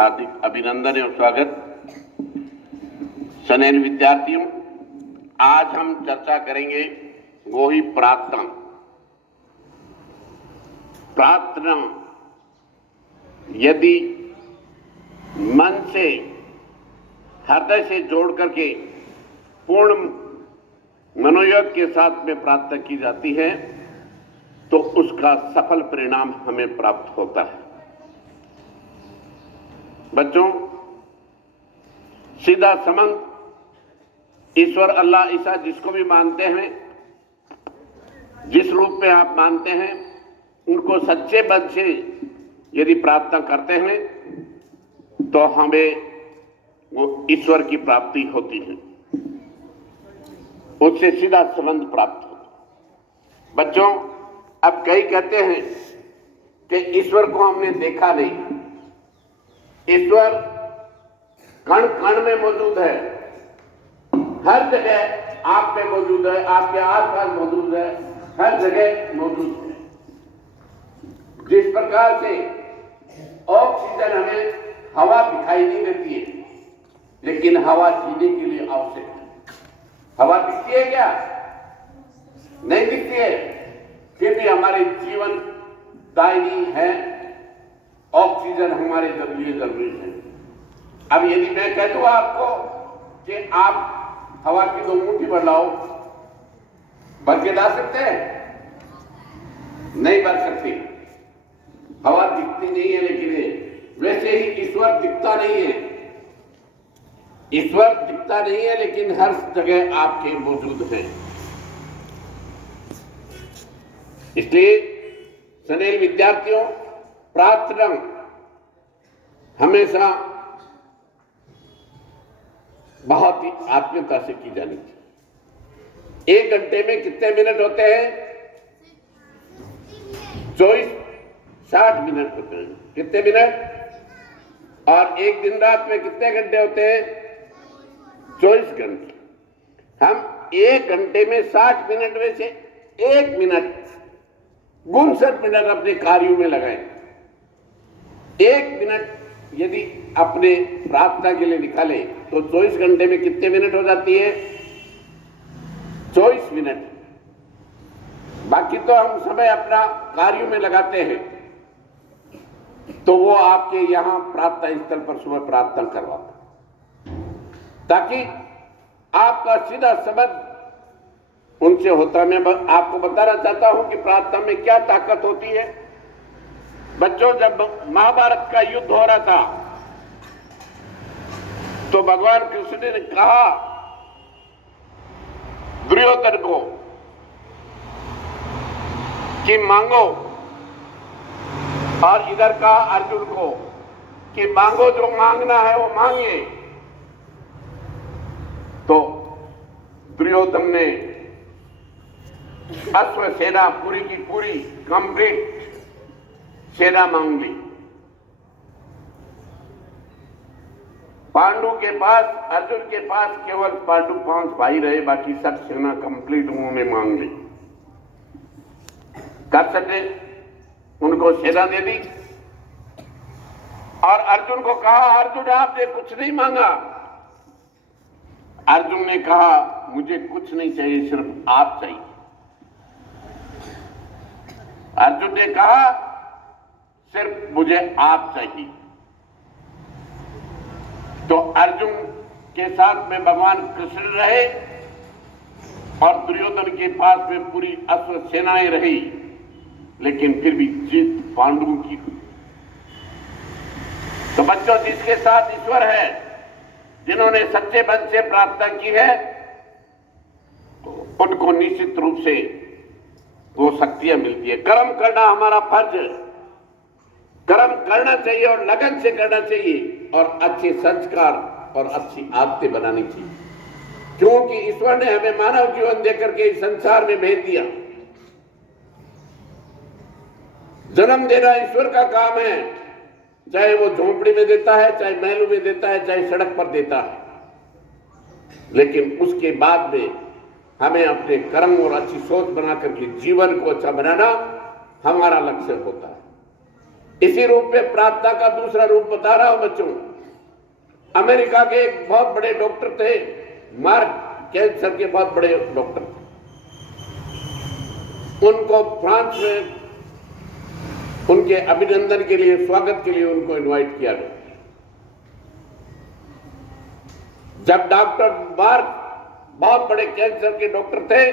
हार्दिक अभिनंदन और स्वागत। स्नेह विद्यार्थियों, आज हम चर्चा करेंगे वो ही प्रार्थना। प्रार्थना यदि मन से, हृदय से जोड़ करके पूर्ण मनोयोग के साथ में प्रार्थना की जाती है तो उसका सफल परिणाम हमें प्राप्त होता है। बच्चों, सीधा संबंध ईश्वर, अल्लाह, ईसा जिसको भी मानते हैं, जिस रूप में आप मानते हैं, उनको सच्चे मन से यदि प्रार्थना करते हैं तो हमें वो ईश्वर की प्राप्ति होती है, उससे सीधा संबंध प्राप्त होता है। बच्चों, अब कई कहते हैं कि ईश्वर को हमने देखा नहीं। ईश्वर कण कण में मौजूद है, हर जगह आप में मौजूद है, आपके आसपास मौजूद है, हर जगह मौजूद है। जिस प्रकार से ऑक्सीजन हमें हवा दिखाई नहीं देती है, लेकिन हवा जीने के लिए आवश्यक है। हवा दिखती है क्या? नहीं दिखती है, फिर भी हमारे जीवन दायनी है, ऑक्सीजन हमारे लिए जरूरी है। अब यदि मैं कह दूं आपको कि आप हवा की 2 मुट्ठी भर लाओ, भर के ला सकते हैं? नहीं भर सकते। हवा दिखती नहीं है, लेकिन वैसे ही ईश्वर दिखता नहीं है। ईश्वर दिखता नहीं है, लेकिन हर जगह आपके मौजूद हैं। इसलिए स्नेह विद्यार्थियों, प्रार्थना हमेशा बहुत ही आत्मीयता से की जानी चाहिए। 1 घंटे में कितने मिनट होते हैं? 60 मिनट होते हैं। कितने मिनट? और एक दिन रात में कितने घंटे होते हैं? 24 घंटे। हम 1 घंटे में 60 मिनट में से 1 मिनट, 59 मिनट अपने कार्यों में लगाएं। 1 मिनट यदि अपने प्रार्थना के लिए निकाले तो 24 घंटे में कितने मिनट हो जाती है? 24 मिनट। बाकी तो हम समय अपना कार्यों में लगाते हैं, तो वो आपके यहां प्रार्थना स्थल पर सुबह प्रार्थना करवाता, ताकि आपका सीधा संबंध उनसे होता। मैं आपको बताना चाहता हूं कि प्रार्थना में क्या ताकत होती है। बच्चों, जब महाभारत का युद्ध हो रहा था तो भगवान कृष्ण ने कहा दुर्योधन को कि मांगो, और इधर कहा अर्जुन को कि मांगो, जो मांगना है वो मांगिए। तो दुर्योधन ने अश्व सेना पूरी की पूरी कंप्लीट सेना मांग ली। पांडु के पास, अर्जुन के पास केवल पांडु 5 भाई रहे, बाकी सब सेना कंप्लीट उन्होंने मांग ली। कृष्ण ने उनको सेना दे दी और अर्जुन को कहा, अर्जुन आपने कुछ नहीं मांगा। अर्जुन ने कहा, मुझे कुछ नहीं चाहिए, सिर्फ आप चाहिए। अर्जुन ने कहा, सिर्फ मुझे आप चाहिए। तो अर्जुन के साथ में भगवान कृष्ण रहे और दुर्योधन के पास में पूरी अश्व सेनाएं रही, लेकिन फिर भी जीत पांडवों की हुई। तो बच्चों, जिसके साथ ईश्वर है, जिन्होंने सच्चे मन से प्रार्थना की है, तो उनको निश्चित रूप से वो शक्तियां मिलती है। कर्म करना हमारा फर्ज है। कर्म करना चाहिए और लगन से करना चाहिए और अच्छे संस्कार और अच्छी आदतें बनानी चाहिए, क्योंकि ईश्वर ने हमें मानव जीवन देकर के इस संसार में भेज दिया। जन्म देना ईश्वर का काम है, चाहे वो झोंपड़ी में देता है, चाहे महलों में देता है, चाहे सड़क पर देता है, लेकिन उसके बाद में हमें अपने कर्म और अच्छी सोच बना करके जीवन को अच्छा बनाना हमारा लक्ष्य होता है। इसी रूप में प्रार्थना का दूसरा रूप बता रहा हूं बच्चों। अमेरिका के एक बहुत बड़े डॉक्टर थे, मार्क कैंसर के बहुत बड़े डॉक्टर थे। उनको फ्रांस में उनके अभिनंदन के लिए, स्वागत के लिए उनको इनवाइट किया गया। जब डॉक्टर मार्क बहुत बड़े कैंसर के डॉक्टर थे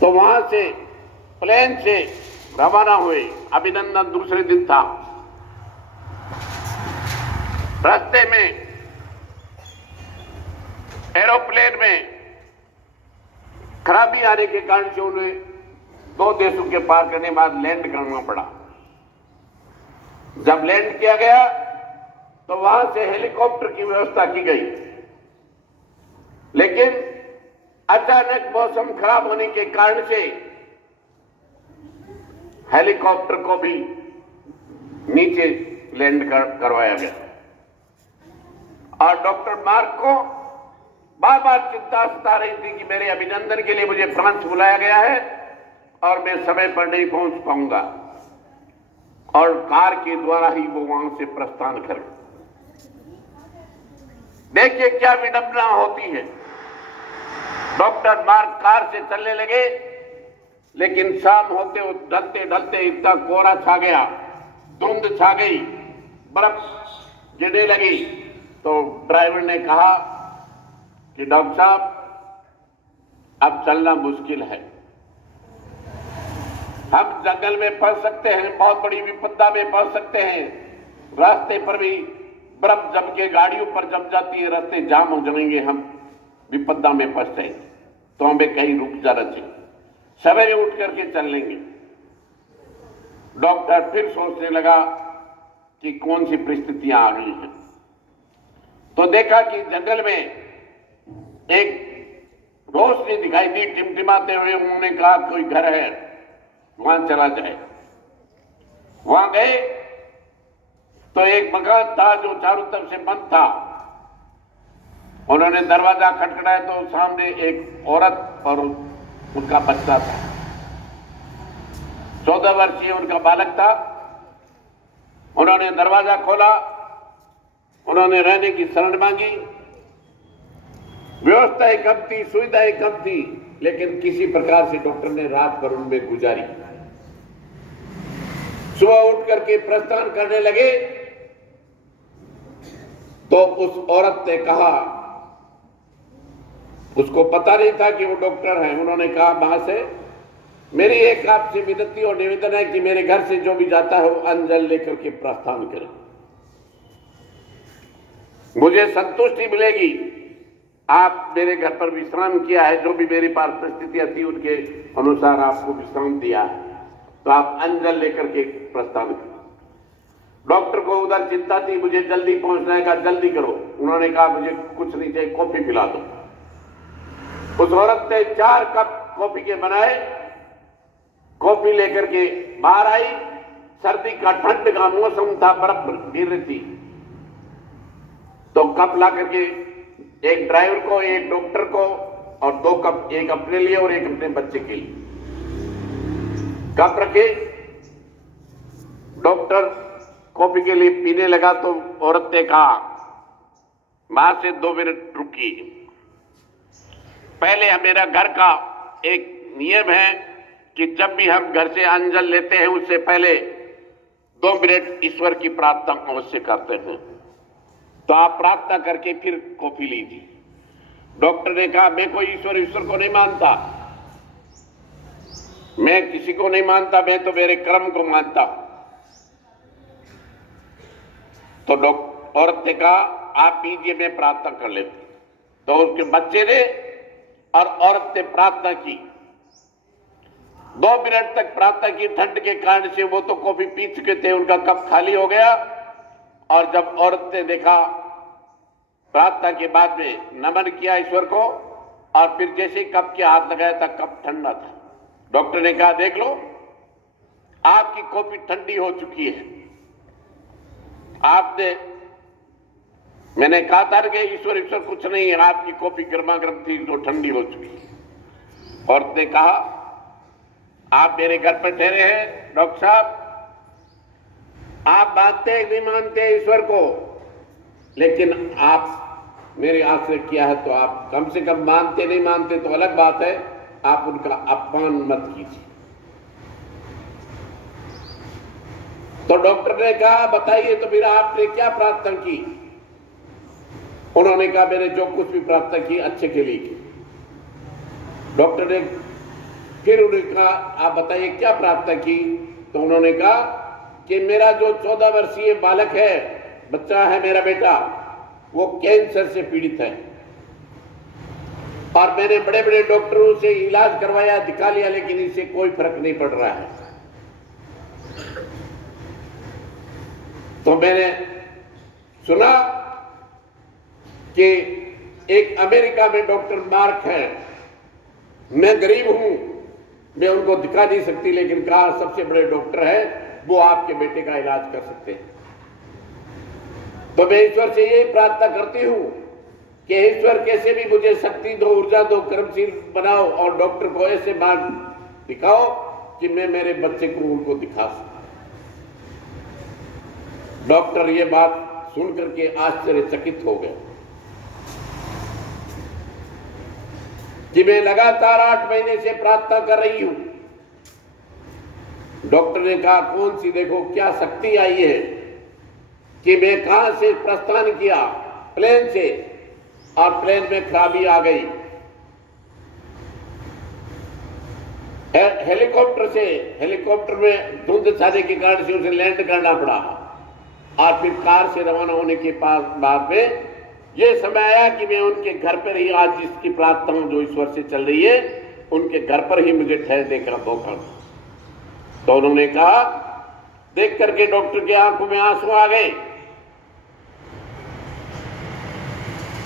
तो वहां से प्लेन से रवाना हुए। अभिनंदन दूसरे दिन था। रास्ते में एरोप्लेन में खराबी आने के कारण से उन्हें 2 देशों के पार करने के बाद लैंड करना पड़ा। जब लैंड किया गया तो वहां से हेलीकॉप्टर की व्यवस्था की गई, लेकिन अचानक मौसम खराब होने के कारण से हेलीकॉप्टर को भी नीचे लैंड करवाया गया और डॉक्टर मार्क को बार बार चिंता सता रही थी कि मेरे अभिनंदन के लिए मुझे फ्रांस बुलाया गया है और मैं समय पर नहीं पहुंच पाऊंगा, और कार के द्वारा ही वो वहां से प्रस्थान करे। देखिए क्या विडंबना होती है। डॉक्टर मार्क कार से चलने लगे, लेकिन शाम होते ढलते ढलते इतना कोहरा छा गया, धुंध छा गई, बर्फ गिरने लगी। तो ड्राइवर ने कहा कि डॉक्टर साहब अब चलना मुश्किल है, हम जंगल में फंस सकते हैं, बहुत बड़ी विपदा में फंस सकते हैं। रास्ते पर भी बर्फ जम के गाड़ियों पर जम जाती है, रास्ते जाम हो जाएंगे, हम विपदा में फंस जाएंगे, तो हमें कहीं रुक जाना चाहिए, सवेरे उठ करके चल लेंगे। डॉक्टर फिर सोचने लगा कि कौन सी परिस्थितियां आ गई हैं। तो देखा कि जंगल में एक रोशनी दिखाई दी टिमटिमाते हुए। उन्होंने कहा कोई घर है, वहां चला जाए। वहां गए तो एक मकान था जो चारों तरफ से बंद था। उन्होंने दरवाजा खटखटाया तो सामने एक औरत और उनका बच्चा था। 14 वर्षीय उनका बालक था। उन्होंने दरवाजा खोला, उन्होंने रहने की शरण मांगी। व्यवस्थाएं कम थी, सुविधाएं कम थी, लेकिन किसी प्रकार से डॉक्टर ने रात भर उनमें गुजारी। सुबह उठ करके प्रस्थान करने लगे तो उस औरत ने कहा, उसको पता नहीं था कि वो डॉक्टर हैं। उन्होंने कहा वहां से मेरी एक आपसे विनती और निवेदन है कि मेरे घर से जो भी जाता है वो अन्न जल लेकर के प्रस्थान करे, मुझे संतुष्टि मिलेगी। आप मेरे घर पर विश्राम किया है, जो भी मेरी पास परिस्थितियां थी उनके अनुसार आपको विश्राम दिया है, तो आप अन्न जल लेकर के प्रस्थान करें। डॉक्टर को उधर चिंता थी, मुझे जल्दी पहुंचना है, कहा जल्दी करो। उन्होंने कहा मुझे कुछ नहीं चाहिए, कॉफी पिला दो। उस औरत ने 4 कप कॉफी के बनाए, कॉफी लेकर के बाहर आई। सर्दी का, ठंड का मौसम था, बर्फ गिर रही थी। तो कप ला करके एक ड्राइवर को, एक डॉक्टर को, और 2 कप, एक अपने लिए और एक अपने बच्चे के लिए। कप रखे, डॉक्टर कॉफी के लिए पीने लगा तो औरत ने कहा वहां से 2 मिनट रुकी, पहले मेरा घर का एक नियम है कि जब भी हम घर से अन्न जल लेते हैं उससे पहले 2 मिनट ईश्वर की प्रार्थना अवश्य करते हैं, तो आप प्रार्थना करके फिर कॉफी लीजिए। डॉक्टर ने कहा मैं कोई ईश्वर को नहीं मानता, मैं किसी को नहीं मानता, मैं तो मेरे कर्म को मानता हूं। तो औरत ने कहा आप पीजिए, मैं प्रार्थना कर लेती। तो उसके बच्चे ने और औरत ने प्रार्थना की। 2 मिनट तक प्रार्थना की। ठंड के कारण से वो तो कॉफी पी चुके थे, उनका कप खाली हो गया। और जब औरत ने देखा, प्रार्थना के बाद में नमन किया ईश्वर को, और फिर जैसे कप के हाथ लगाया था, कप ठंडा था। डॉक्टर ने कहा देख लो, आपकी कॉफी ठंडी हो चुकी है। मैंने कहा था कि ईश्वर कुछ नहीं है, आपकी कॉफी गर्मा गर्म थी जो ठंडी हो चुकी है। औरत ने कहा आप मेरे घर पर ठहरे हैं डॉक्टर साहब, आप मानते हैं नहीं मानते ईश्वर को, लेकिन आप मेरे आश्रय किया है तो आप कम से कम मानते नहीं मानते तो अलग बात है, आप उनका अपमान मत कीजिए। तो डॉक्टर ने कहा बताइए तो फिर आपने क्या प्रार्थना की? उन्होंने कहा मैंने जो कुछ भी प्रार्थना की अच्छे के लिए की। डॉक्टर ने फिर उन्हें कहा आप बताइए क्या प्रार्थना की? तो उन्होंने कहा कि मेरा जो 14 वर्षीय बालक है, बच्चा है मेरा बेटा, वो कैंसर से पीड़ित है और मैंने बड़े बड़े डॉक्टरों से इलाज करवाया, दिखा लिया, लेकिन इससे कोई फर्क नहीं पड़ रहा है। तो मैंने सुना कि एक अमेरिका में डॉक्टर मार्क है, मैं गरीब हूं, मैं उनको दिखा नहीं सकती, लेकिन कहा सबसे बड़े डॉक्टर है, वो आपके बेटे का इलाज कर सकते हैं। तो मैं ईश्वर से यही प्रार्थना करती हूं कि ईश्वर कैसे भी मुझे शक्ति दो, ऊर्जा दो, कर्मशील बनाओ और डॉक्टर को ऐसे मार्ग दिखाओ कि मैं मेरे बच्चे को उनको दिखा सकूं। डॉक्टर ये बात सुनकर के आश्चर्यचकित हो गए कि मैं लगातार 8 महीने से प्रार्थना कर रही हूं। डॉक्टर ने कहा कौन सी? देखो क्या शक्ति आई है कि मैं कहां से प्रस्थान किया, प्लेन से, और प्लेन में खराबी आ गई, हेलीकॉप्टर में धुंध छाने के कारण से उसे लैंड करना पड़ा और फिर कार से रवाना होने के बाद में यह समय आया कि मैं उनके घर पर ही, आज जिसकी प्रार्थना जो ईश्वर से चल रही है, उनके घर पर ही मुझे ठहरने का मौका। तो उन्होंने कहा, देख करके डॉक्टर की आंखों में आंसू आ गए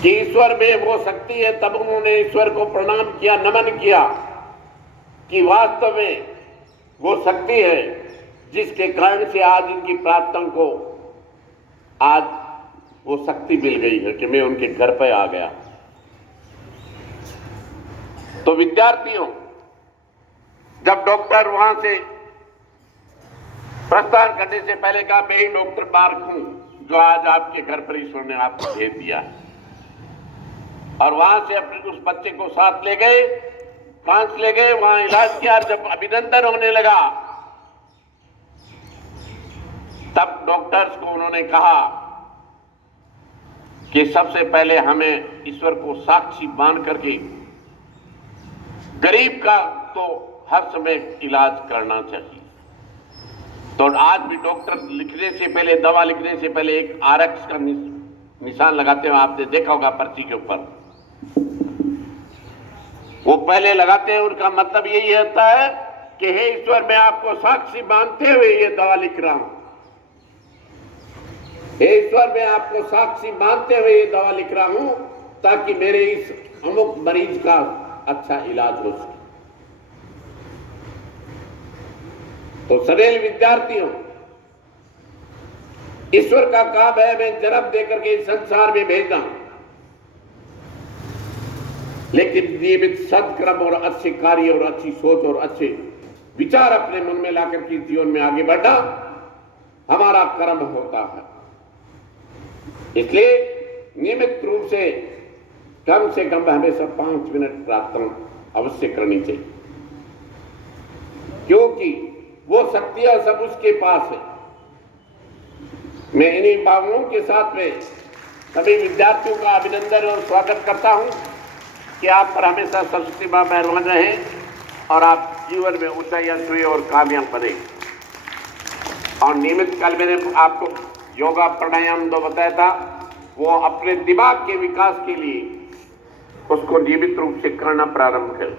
कि ईश्वर में वो शक्ति है। तब उन्होंने ईश्वर को प्रणाम किया, नमन किया कि वास्तव में वो शक्ति है जिसके कारण से आज इनकी प्रार्थना को आज वो शक्ति मिल गई है कि मैं उनके घर पे आ गया। तो विद्यार्थियों, जब डॉक्टर वहां से प्रस्थान करने से पहले कहा मैं ही डॉक्टर मार्क हूं जो आज आपके घर पर ईश्वर ने आपको भेज दिया है, और वहां से अपने उस बच्चे को साथ ले गए, फ्रांस ले गए, वहां इलाज किया। जब अभिनंदन होने लगा तब डॉक्टर्स को उन्होंने कहा कि सबसे पहले हमें ईश्वर को साक्षी मान करके गरीब का तो हर समय इलाज करना चाहिए। तो आज भी डॉक्टर लिखने से पहले, दवा लिखने से पहले एक RX का निशान लगाते हुए आपने देखा होगा पर्ची के ऊपर, वो पहले लगाते हैं। उनका मतलब यही होता है कि हे ईश्वर, मैं आपको साक्षी मानते हुए ये दवा लिख रहा हूं। हे ईश्वर, मैं आपको साक्षी मानते हुए ये दवा लिख रहा हूं ताकि मेरे इस अमुक मरीज का अच्छा इलाज हो सके। तो सदैव विद्यार्थियों, ईश्वर का काम है मैं जन्म देकर के इस संसार में भेजना, लेकिन नियमित सत्कर्म और अच्छे कार्य और अच्छी सोच और अच्छे विचार अपने मन में लाकर के जीवन में आगे बढ़ना हमारा कर्म होता है। इसलिए नियमित रूप से कम हमेशा 5 मिनट प्रार्थना अवश्य करनी चाहिए, क्योंकि वो शक्तियां सब उसके पास है। मैं इन्हीं भावनाओं के साथ में सभी विद्यार्थियों का अभिनंदन और स्वागत करता हूं कि आप पर हमेशा सरस्वती मां मेहरबान रहे और आप जीवन में ऊंचाइयां छुए और कामयाब बने। और नियमित, कल मैंने आपको योगा प्राणायाम जो बताया था, वो अपने दिमाग के विकास के लिए उसको नियमित रूप से करना प्रारंभ करें।